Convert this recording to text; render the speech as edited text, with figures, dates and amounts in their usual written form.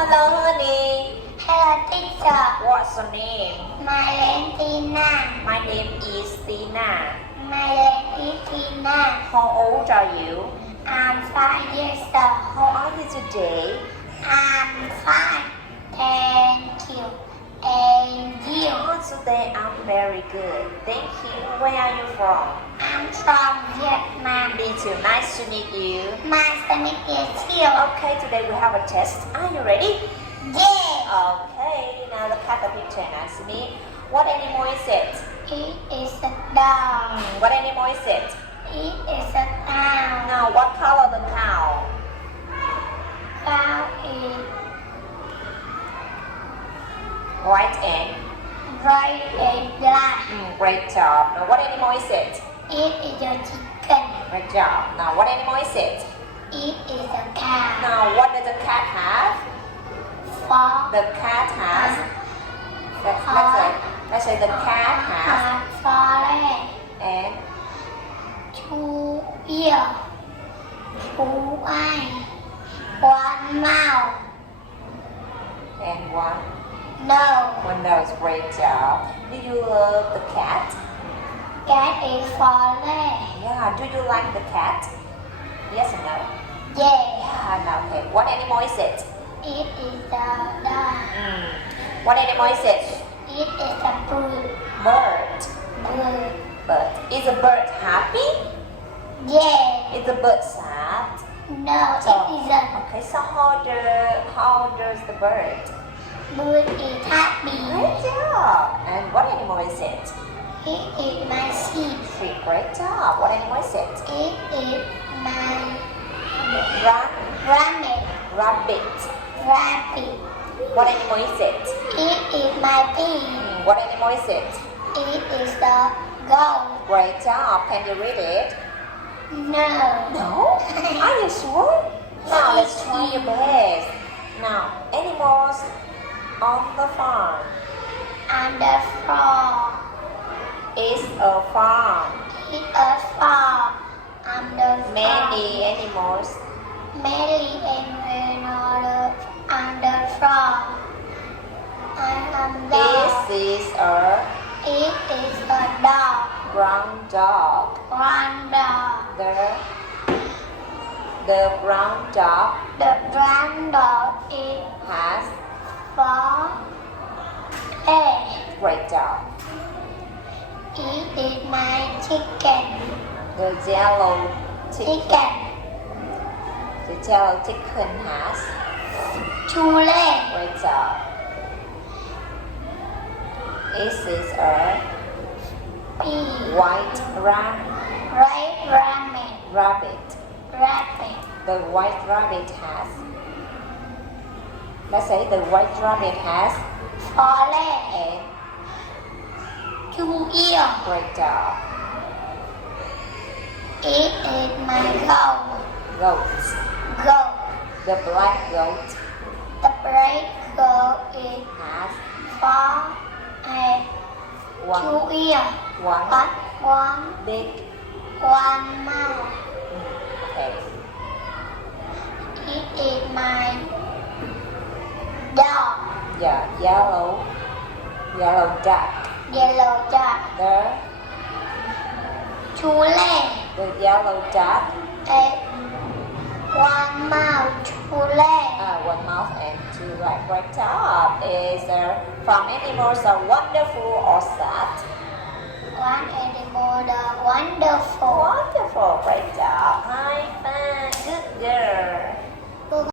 Hello, honey. Hello, teacher. What's your name? My name is Tina. My name is Tina. My name is Tina. How old are you? I'm 5 years old. How are you today? I'm fine. Thank you. And you? Oh, today I'm very good. Thank you. Where are you from? I'm from Vietnam. Me too. Nice to meet you. Nice to meet you too. Okay, today we have a test. Are you ready? Yeah. Okay, now look at the picture and ask me. What animal is it? It is a dog. What animal is it? It is a cow. Now, what color the cow? Cow is White and white and black. great job. Now, what animal is it? It is a chicken. Great job. Now, what animal is it? It is a cow. Now, what does the cat have? Four. The cat has. Let's say the cat has. Four legs. And 2 ears. 2 eyes. 1 mouth. and one. No. One nose. Great job. Do you love the cat? Cat is 4 legs. Yeah. Do you like the cat? Yes or no? Yeah. Yeah. No. Okay. What animal is it? It is a dog. What animal is it? It is a bird. Bird. Bird. Bird. Is a bird happy? Yeah. Is a bird sad? No, it isn't. Okay. So how does the bird? Bird is happy. Great job. And what animal is it? It is my sheep. Sheep. Great job. What animal is it? It is my Rabbit. rabbit. Rabbit. What animal is it? It is my pig. What animal is it? It is the goat. Great job. Can you read it? No. No? Are you sure? Now let's try your best. Now, animals on the farm. On the floor. Is a farm. It a farm. On the floor. Many animals. Many animals on the floor. And on the This is a it is a dog. brown dog. One dog. The brown dog The brown dog is has 4 legs. great dog. It is my chicken. The yellow chicken. Chicken. The yellow chicken has 2 legs. great dog. This is a Pig. white rabbit. Rabbit. The white rabbit has. Let's say the white rabbit has 4 legs. a 2 ears. great dog. It is my goat. Goat. Goat. The black goat The black goat is has 4 and 2 ears. one But 1 big. mouth. Okay. It is my dog. Yeah, yellow duck. Yellow dog. The 2 legs. yellow duck. And 1 mouth. 2 legs. One mouth and 2 legs. Great job. Is farm animals are wonderful or sad? One animal, the wonderful. Wonderful. Great